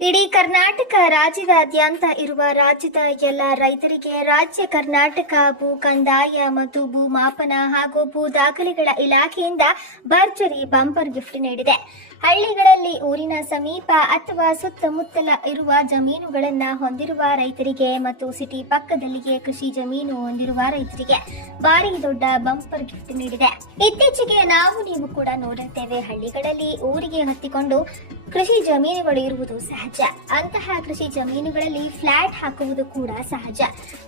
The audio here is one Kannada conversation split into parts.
ಇಡೀ ಕರ್ನಾಟಕ ರಾಜ್ಯದಾದ್ಯಂತ ಇರುವ ರಾಜ್ಯದ ಎಲ್ಲ ರೈತರಿಗೆ ರಾಜ್ಯ ಕರ್ನಾಟಕ ಭೂ ಕಂದಾಯ ಮತ್ತು ಭೂ ಮಾಪನ ಹಾಗೂ ಭೂ ದಾಖಲೆಗಳ ಇಲಾಖೆಯಿಂದ ಭರ್ಜರಿ ಬಂಪರ್ ಗಿಫ್ಟ್ ನೀಡಿದೆ. ಹಳ್ಳಿಗಳಲ್ಲಿ ಊರಿನ ಸಮೀಪ ಅಥವಾ ಸುತ್ತಮುತ್ತಲ ಇರುವ ಜಮೀನುಗಳನ್ನ ಹೊಂದಿರುವ ರೈತರಿಗೆ ಮತ್ತು ಸಿಟಿ ಪಕ್ಕದಲ್ಲಿಗೆ ಕೃಷಿ ಜಮೀನು ಹೊಂದಿರುವ ರೈತರಿಗೆ ಭಾರಿ ದೊಡ್ಡ ಬಂಪರ್ ಗಿಫ್ಟ್ ನೀಡಿದೆ. ಇತ್ತೀಚೆಗೆ ನಾವು ನೀವು ಕೂಡ ನೋಡಿರ್ತೇವೆ ಹಳ್ಳಿಗಳಲ್ಲಿ ಊರಿಗೆ ಹತ್ತಿಕೊಂಡು ಕೃಷಿ ಜಮೀನುಗಳು ಇರುವುದು ಸಹಜ. ಅಂತಹ ಕೃಷಿ ಜಮೀನುಗಳಲ್ಲಿ ಫ್ಲಾಟ್ ಹಾಕುವುದು ಕೂಡ ಸಹಜ.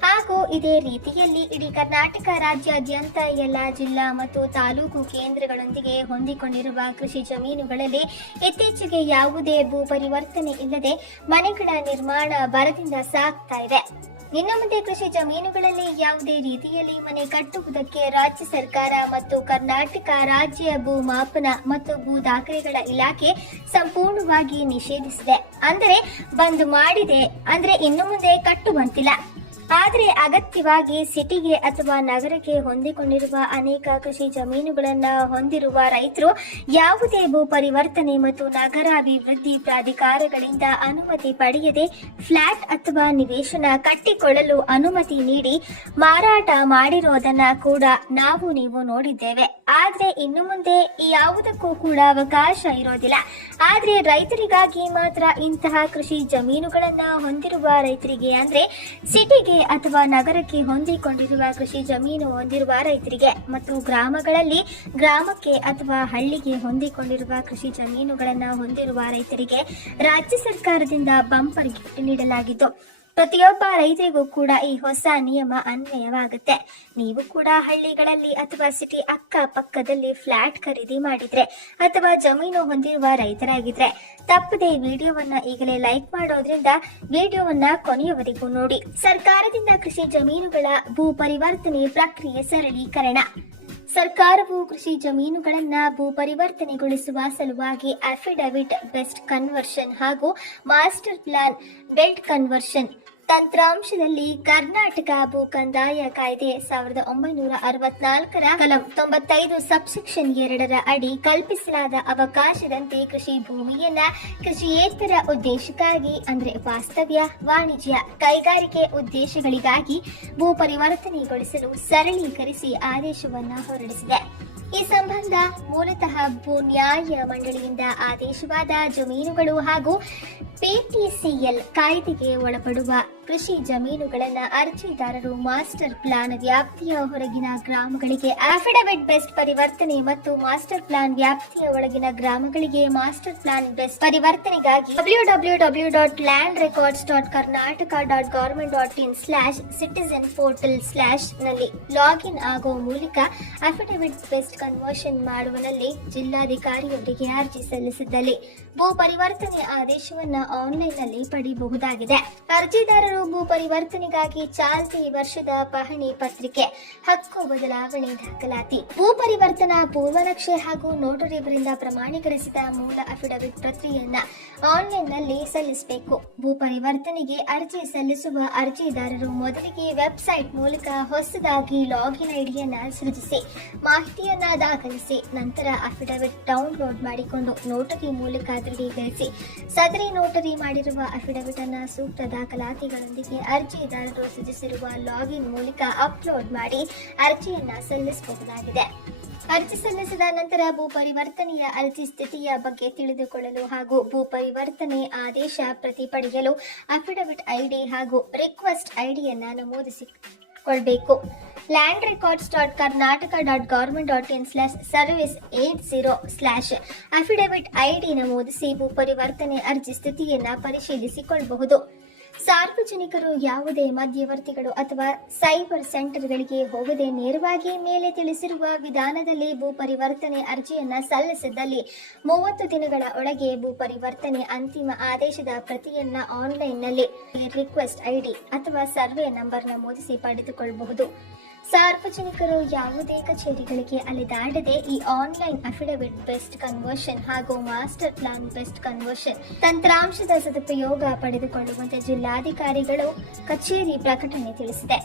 ಹಾಗೂ ಇದೇ ರೀತಿಯಲ್ಲಿ ಇಡೀ ಕರ್ನಾಟಕ ರಾಜ್ಯಾದ್ಯಂತ ಎಲ್ಲ ಜಿಲ್ಲಾ ಮತ್ತು ತಾಲೂಕು ಕೇಂದ್ರಗಳೊಂದಿಗೆ ಹೊಂದಿಕೊಂಡಿರುವ ಕೃಷಿ ಜಮೀನುಗಳಲ್ಲಿ ಇತ್ತೀಚೆಗೆ ಯಾವುದೇ ಭೂ ಪರಿವರ್ತನೆ ಇಲ್ಲದೆ ಮನೆಗಳ ನಿರ್ಮಾಣ ಬರದಿಂದ ಸಾಗ್ತಾ ಇದೆ. ಇನ್ನು ಮುಂದೆ ಕೃಷಿ ಜಮೀನುಗಳಲ್ಲಿ ಯಾವುದೇ ರೀತಿಯಲ್ಲಿ ಮನೆ ಕಟ್ಟುವುದಕ್ಕೆ ರಾಜ್ಯ ಸರ್ಕಾರ ಮತ್ತು ಕರ್ನಾಟಕ ರಾಜ್ಯ ಭೂ ಮಾಪನ ಮತ್ತು ಭೂ ದಾಖಲೆಗಳ ಇಲಾಖೆ ಸಂಪೂರ್ಣವಾಗಿ ನಿಷೇಧಿಸಿದೆ. ಅಂದರೆ ಬಂದು ಮಾಡಿದೆ. ಅಂದ್ರೆ ಇನ್ನು ಮುಂದೆ ಕಟ್ಟುವಂತಿಲ್ಲ ಆದರೆ ಅಗತ್ಯವಾಗಿ ಸಿಟಿಗೆ ಅಥವಾ ನಗರಕ್ಕೆ ಹೊಂದಿಕೊಂಡಿರುವ ಅನೇಕ ಕೃಷಿ ಜಮೀನುಗಳನ್ನ ಹೊಂದಿರುವ ರೈತರು ಯಾವುದೇ ಭೂ ಪರಿವರ್ತನೆ ಮತ್ತು ನಗರಾಭಿವೃದ್ಧಿ ಪ್ರಾಧಿಕಾರಗಳಿಂದ ಅನುಮತಿ ಪಡೆಯದೆ ಫ್ಲಾಟ್ ಅಥವಾ ನಿವೇಶನ ಕಟ್ಟಿಕೊಳ್ಳಲು ಅನುಮತಿ ನೀಡಿ ಮಾರಾಟ ಮಾಡಿರೋದನ್ನ ಕೂಡ ನಾವು ನೀವು ನೋಡಿದ್ದೇವೆ. ಆದ್ರೆ ಇನ್ನು ಮುಂದೆ ಯಾವುದಕ್ಕೂ ಕೂಡ ಅವಕಾಶ ಇರೋದಿಲ್ಲ. ಆದ್ರೆ ರೈತರಿಗಾಗಿ ಮಾತ್ರ ಇಂತಹ ಕೃಷಿ ಜಮೀನುಗಳನ್ನ ಹೊಂದಿರುವ ರೈತರಿಗೆ ಅಂದ್ರೆ ಸಿಟಿಗೆ ಅಥವಾ ನಗರಕ್ಕೆ ಹೊಂದಿಕೊಂಡಿರುವ ಕೃಷಿ ಜಮೀನು ಹೊಂದಿರುವ ರೈತರಿಗೆ ಮತ್ತು ಗ್ರಾಮಗಳಲ್ಲಿ ಗ್ರಾಮಕ್ಕೆ ಅಥವಾ ಹಳ್ಳಿಗೆ ಹೊಂದಿಕೊಂಡಿರುವ ಕೃಷಿ ಜಮೀನುಗಳನ್ನು ಹೊಂದಿರುವ ರೈತರಿಗೆ ರಾಜ್ಯ ಸರ್ಕಾರದಿಂದ ಬಂಪರ್ ಗಿಫ್ಟ್ ನೀಡಲಾಗಿದ್ದು ಪ್ರತಿಯೊಬ್ಬ ರೈತರಿಗೂ ಕೂಡ ಈ ಹೊಸ ನಿಯಮ ಅನ್ವಯವಾಗುತ್ತೆ. ನೀವು ಕೂಡ ಹಳ್ಳಿಗಳಲ್ಲಿ ಅಥವಾ ಸಿಟಿ ಅಕ್ಕ ಪಕ್ಕದಲ್ಲಿ ಫ್ಲಾಟ್ ಖರೀದಿ ಮಾಡಿದ್ರೆ ಅಥವಾ ಜಮೀನು ಹೊಂದಿರುವ ರೈತರಾಗಿದ್ರೆ ತಪ್ಪದೆ ವಿಡಿಯೋವನ್ನ ಈಗಲೇ ಲೈಕ್ ಮಾಡೋದ್ರಿಂದ ವಿಡಿಯೋವನ್ನ ಕೊನೆಯವರೆಗೂ ನೋಡಿ. ಸರ್ಕಾರದಿಂದ ಕೃಷಿ ಜಮೀನುಗಳ ಭೂ ಪರಿವರ್ತನೆ ಪ್ರಕ್ರಿಯೆ ಸರಳೀಕರಣ. ಸರ್ಕಾರವು ಕೃಷಿ ಜಮೀನುಗಳನ್ನ ಭೂ ಪರಿವರ್ತನೆಗೊಳಿಸುವ ಸಲುವಾಗಿ ಅಫಿಡವಿಟ್ ಬೆಸ್ಟ್ ಕನ್ವರ್ಷನ್ ಹಾಗೂ ಮಾಸ್ಟರ್ ಪ್ಲಾನ್ ಬೆಲ್ಟ್ ಕನ್ವರ್ಷನ್ ತಂತ್ರಾಂಶದಲ್ಲಿ ಕರ್ನಾಟಕ ಭೂ ಕಂದಾಯ ಕಾಯ್ದೆ ಸಾವಿರದ ಒಂಬೈನೂರ ಅರವತ್ನಾಲ್ಕರ ಕಲಂ ತೊಂಬತ್ತೈದು ಸಬ್ಸೆಕ್ಷನ್ ಎರಡರ ಅಡಿ ಕಲ್ಪಿಸಲಾದ ಅವಕಾಶದಂತೆ ಕೃಷಿ ಭೂಮಿಯನ್ನ ಕೃಷಿಯೇತರ ಉದ್ದೇಶಕ್ಕಾಗಿ ಅಂದ್ರೆ ವಾಸ್ತವ್ಯ, ವಾಣಿಜ್ಯ, ಕೈಗಾರಿಕೆ ಉದ್ದೇಶಗಳಿಗಾಗಿ ಭೂ ಪರಿವರ್ತನೆಗೊಳಿಸಲು ಸರಳೀಕರಿಸಿ ಆದೇಶವನ್ನ ಹೊರಡಿಸಿದೆ. ಈ ಸಂಬಂಧ ಮೂಲತಃ ಭೂ ನ್ಯಾಯ ಮಂಡಳಿಯಿಂದ ಆದೇಶವಾದ ಜಮೀನುಗಳು ಹಾಗೂ ಪಿಟಿಸಿಎಲ್ ಕಾಯ್ದೆಗೆ ಒಳಪಡುವ ಕೃಷಿ ಜಮೀನುಗಳನ್ನ ಅರ್ಜಿದಾರರು ಮಾಸ್ಟರ್ ಪ್ಲಾನ್ ವ್ಯಾಪ್ತಿಯ ಹೊರಗಿನ ಗ್ರಾಮಗಳಿಗೆ ಆಫಿಡವಿಟ್ ಬೆಸ್ಟ್ ಪರಿವರ್ತನೆ ಮತ್ತು ಮಾಸ್ಟರ್ ಪ್ಲಾನ್ ವ್ಯಾಪ್ತಿಯ ಒಳಗಿನ ಗ್ರಾಮಗಳಿಗೆ master plan based ಪರಿವರ್ತನೆಗಾಗಿ W W W dot land records dot Karnataka dot government dot in slash citizen portal ಸ್ಲಾಶ್ನಲ್ಲಿ login ಆಗುವ ಮೂಲಕ ಅಫಿಡವಿಟ್ ಬೆಸ್ಟ್ ಕನ್ವರ್ಷನ್ ಮಾಡುವಲ್ಲಿ ಜಿಲ್ಲಾಧಿಕಾರಿಯೊಂದಿಗೆ ಅರ್ಜಿ ಸಲ್ಲಿಸಿದ್ದಲ್ಲಿ ಭೂ ಪರಿವರ್ತನೆ ಆದೇಶವನ್ನ ಆನ್ಲೈನ್ನಲ್ಲಿ ಪಡೆಯಬಹುದಾಗಿದೆ. ಅರ್ಜಿದಾರರು ಭೂ ಪರಿವರ್ತನೆಗಾಗಿ ಚಾಲ್ತಿ ವರ್ಷದ ಪಹಣಿ ಪತ್ರಿಕೆ, ಹಕ್ಕು ಬದಲಾವಣೆ ದಾಖಲಾತಿ. ಭೂ ಪರಿವರ್ತನಾ ಪೂರ್ವನಕ್ಷೆ ಹಾಗೂ ನೋಟರಿಯವರಿಂದ ಪ್ರಮಾಣೀಕರಿಸಿದ ಮೂಲ ಅಫಿಡವಿಟ್ ಪ್ರತಿಯನ್ನ ಆನ್ಲೈನ್ನಲ್ಲಿ ಸಲ್ಲಿಸಬೇಕು. ಭೂ ಪರಿವರ್ತನೆಗೆ ಅರ್ಜಿ ಸಲ್ಲಿಸುವ ಅರ್ಜಿದಾರರು ಮೊದಲಿಗೆ ವೆಬ್ಸೈಟ್ ಮೂಲಕ ಹೊಸದಾಗಿ ಲಾಗಿನ್ ಐಡಿಯನ್ನ ಸೃಜಿಸಿ, ಮಾಹಿತಿಯನ್ನ ದಾಖಲಿಸಿ, ನಂತರ ಅಫಿಡವಿಟ್ ಡೌನ್ಲೋಡ್ ಮಾಡಿಕೊಂಡು ನೋಟರಿ ಮೂಲಕ ದೃಢೀಕರಿಸಿ, ಸದರಿ ನೋಟರಿ ಮಾಡಿರುವ ಅಫಿಡವಿಟ್ ಅನ್ನ ಸೂಕ್ತ ದಾಖಲಾತಿಗಳೊಂದಿಗೆ ಅರ್ಜಿದಾರರು ಸಲ್ಲಿಸಿರುವ ಲಾಗಿನ್ ಮೂಲಕ ಅಪ್ಲೋಡ್ ಮಾಡಿ ಅರ್ಜಿಯನ್ನ ಸಲ್ಲಿಸಬಹುದಾಗಿದೆ. ಅರ್ಜಿ ಸಲ್ಲಿಸಿದ ನಂತರ ಭೂ ಪರಿವರ್ತನೆಯ ಅರ್ಜಿ ಸ್ಥಿತಿಯ ಬಗ್ಗೆ ತಿಳಿದುಕೊಳ್ಳಲು ಹಾಗೂ ಭೂ ಪರಿವರ್ತನೆ ಆದೇಶ ಪ್ರತಿ ಪಡೆಯಲು ಅಫಿಡವಿಟ್ ಐಡಿ ಹಾಗೂ ರಿಕ್ವೆಸ್ಟ್ ಐಡಿಯನ್ನ ನಮೂದಿಸಿಕೊಳ್ಬೇಕು. Land records dot Karnataka dot government dot in slash service eight zero slash affidavit ID ನಮೂದಿಸಿ ಭೂ ಪರಿವರ್ತನೆ ಅರ್ಜಿ ಸ್ಥಿತಿಯನ್ನು ಪರಿಶೀಲಿಸಿಕೊಳ್ಳಬಹುದು ಸಾರ್ವಜನಿಕರು ಯಾವುದೇ ಮಧ್ಯವರ್ತಿಗಳು ಅಥವಾ ಸೈಬರ್ ಸೆಂಟರ್ಗಳಿಗೆ ಹೋಗದೆ ನೇರವಾಗಿ ಮೇಲೆ ತಿಳಿಸಿರುವ ವಿಧಾನದಲ್ಲಿ ಭೂ ಪರಿವರ್ತನೆ ಅರ್ಜಿಯನ್ನು ಸಲ್ಲಿಸಿದಲ್ಲಿ ಮೂವತ್ತು ದಿನಗಳ ಒಳಗೆ ಭೂ ಪರಿವರ್ತನೆ ಅಂತಿಮ ಆದೇಶದ ಪ್ರತಿಯನ್ನ ಆನ್ಲೈನ್ನಲ್ಲಿ ರಿಕ್ವೆಸ್ಟ್ ಐಡಿ ಅಥವಾ ಸರ್ವೆ ನಂಬರ್ ನಮೂದಿಸಿ ಪಡೆದುಕೊಳ್ಳಬಹುದು. ಸಾರ್ವಜನಿಕರು ಯಾವುದೇ ಕಚೇರಿಗಳಿಗೆ ಅಲೆದಾಡದೆ ಈ ಆನ್ಲೈನ್ ಅಫಿಡವಿಟ್ ಬೆಸ್ಟ್ ಕನ್ವರ್ಷನ್ ಹಾಗೂ ಮಾಸ್ಟರ್ ಪ್ಲಾನ್ ಬೆಸ್ಟ್ ಕನ್ವರ್ಷನ್ ತಂತ್ರಾಂಶದ ಸದುಪಯೋಗ ಪಡೆದುಕೊಳ್ಳುವಂತೆ ಜಿಲ್ಲಾಧಿಕಾರಿಗಳು ಕಚೇರಿ ಪ್ರಕಟಣೆ ತಿಳಿಸಿದೆ.